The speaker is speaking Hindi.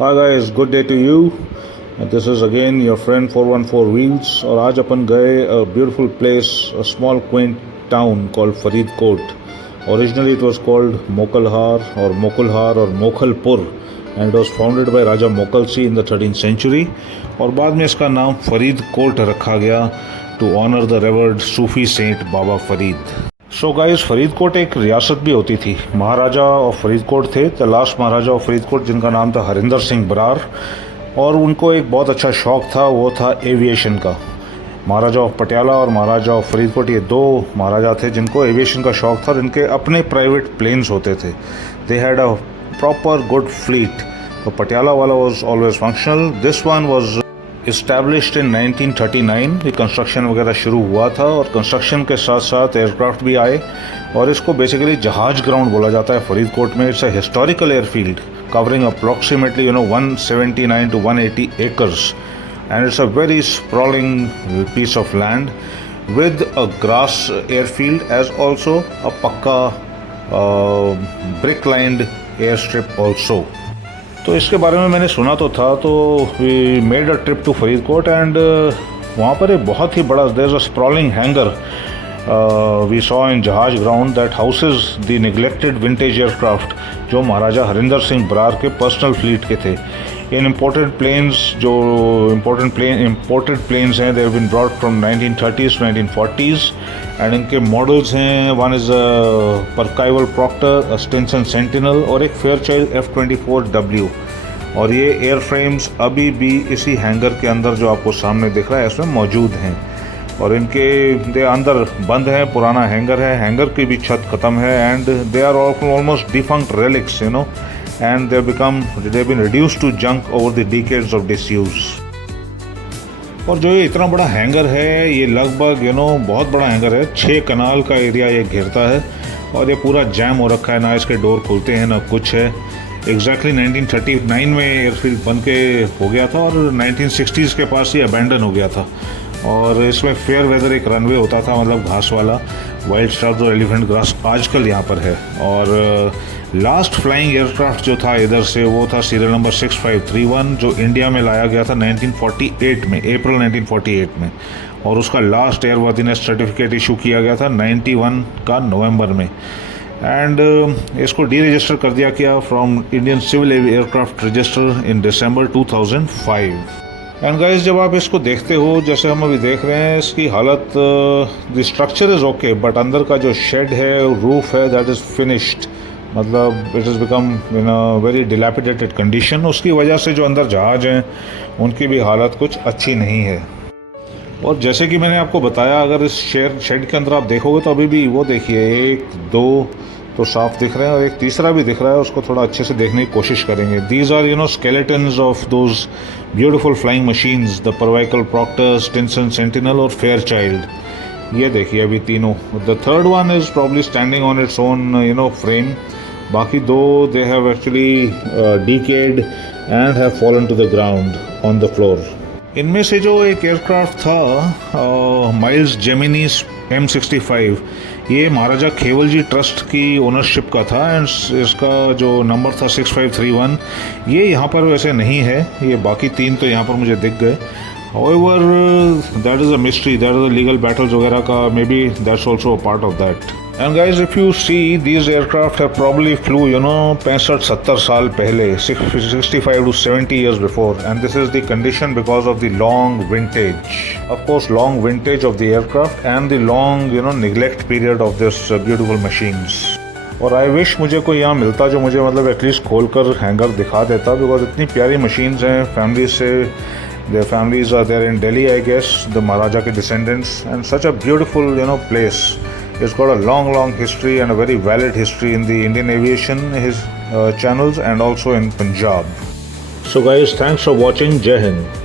Hi guys, good day to you. This is again your friend 414 Wheels और आज अपन गए a beautiful place, a small quaint town called Faridkot. Originally it was called Mokalhar or Mokhalpur and it was founded by Raja Mokalsi in the 13th century और बाद में इसका नाम फरीदकोट रखा गया to honor the revered Sufi saint Baba Farid. So guys, Faridkot एक रियासत भी होती थी. महाराजा ऑफ फरीदकोट थे, the last Maharaja of Faridkot, जिनका नाम था हरिंदर सिंह बरार, और उनको एक बहुत अच्छा शौक़ था, वो था एविएशन का. महाराजा ऑफ पटियाला और महाराजा ऑफ फरीदकोट, ये दो महाराजा थे जिनको एविएशन का शौक़ था और इनके अपने प्राइवेट प्लेन्स होते थे. They had a proper good fleet. तो पटियाला वाला was always functional. This one was established in 1939. ये कंस्ट्रक्शन वगैरह शुरू हुआ था और कंस्ट्रक्शन के साथ साथ एयरक्राफ्ट भी आए और इसको बेसिकली जहाज ग्राउंड बोला जाता है फरीदकोट में. It's a historical airfield covering approximately 179 to 180 acres and it's a very sprawling piece of land with a grass airfield as also a pakka brick lined airstrip also. तो इसके बारे में मैंने सुना तो था, तो we made a trip to Faridkot and वहाँ पर एक बहुत ही बड़ा there is a sprawling hangar we saw in जहाज ground that houses the neglected vintage aircraft जो महाराजा हरिंदर सिंह बरार के पर्सनल फ्लीट के थे. इन इम्पोर्टेड प्लेन्स जो इम्पोर्टेड प्लेन्स हैं, they have been brought from 1930s to 1940s and इनके मॉडल्स हैं. One is Percival Proctor, Stinson Sentinel और एक फेयरचाइल्ड F-24W. और ये एयर फ्रेम्स अभी भी इसी हैंगर के अंदर जो आपको सामने दिख रहा है इसमें मौजूद हैं और इनके दे अंदर बंद है. पुराना हैंगर है, हैंगर की भी छत ख़त्म है and they are almost defunct relics, you know, and they've been reduced to junk over the decades of disuse. और जो ये इतना बड़ा हैंगर है, ये लगभग बहुत बड़ा हैंगर है. 6 कनाल का एरिया ये घेरता है और ये पूरा जैम हो रखा है. ना इसके डोर खुलते हैं ना कुछ है. एग्जैक्टली 1939 में एयरफील्ड बन के हो गया था और 1960s के पास ही अबैंडन हो गया था. और इसमें फेयर वेदर एक रनवे होता था, मतलब घास वाला. वाइल्ड स्टार्स और एलिफेंट ग्रास आजकल यहाँ पर है. और लास्ट फ्लाइंग एयरक्राफ्ट जो था इधर से वो था सीरियल नंबर 6531 जो इंडिया में लाया गया था 1948 में, अप्रैल 1948 में. और उसका लास्ट एयरवर्दीनेस सर्टिफिकेट इशू किया गया था 91 का नवंबर में. एंड इसको डी रजिस्टर कर दिया गया from Indian civil aircraft register in December 2005. And guys, जब आप इसको देखते हो जैसे हम अभी देख रहे हैं, इसकी हालत the structure is okay but अंदर का जो शेड है, रूफ है, दैट इज़ फिनिश्ड. मतलब it is become in a very dilapidated condition. उसकी वजह से जो अंदर जहाज हैं उनकी भी हालत कुछ अच्छी नहीं है. और जैसे कि मैंने आपको बताया, अगर इस शेड के अंदर आप देखोगे तो अभी भी वो देखिए 1 2 तो साफ दिख रहे हैं और एक तीसरा भी दिख रहा है. उसको थोड़ा अच्छे से देखने की कोशिश करेंगे. These are skeletons of those beautiful flying machines, the Percival Proctor, Stinson Sentinel और फेयरचाइल्ड. ये देखिए अभी तीनों. The third one is probably standing on its own frame. बाकी दो they have actually decayed and have fallen to the ground on the floor. इनमें से जो एक एयरक्राफ्ट था माइल्स जेमिनी M65, ये महाराजा खेवल जी ट्रस्ट की ओनरशिप का था एंड इसका जो नंबर था 6531, ये यहाँ पर वैसे नहीं है. ये बाकी 3 तो यहाँ पर मुझे दिख गए. However, that is a mystery, that is a legal battles वगैरह का, maybe that's also a part of that. And guys, if you see, these aircraft have probably flew 65-70 साल पहले, 65 to 70 years before, and this is the condition because of the long vintage. Of course, long vintage of the aircraft and the long neglect period of this beautiful machines. और आई विश मुझे कोई यहाँ मिलता जो मुझे मतलब एटलीस्ट खोल कर हैंगर दिखा देता, बिकॉज इतनी प्यारी मशीन्स हैं. फैमिली से their families are there in Delhi, I guess, the Maharaja ke descendants, and such a beautiful place. It's got a long history and a very valid history in the Indian aviation channels and also in Punjab. So guys, thanks for watching. Jai Hind.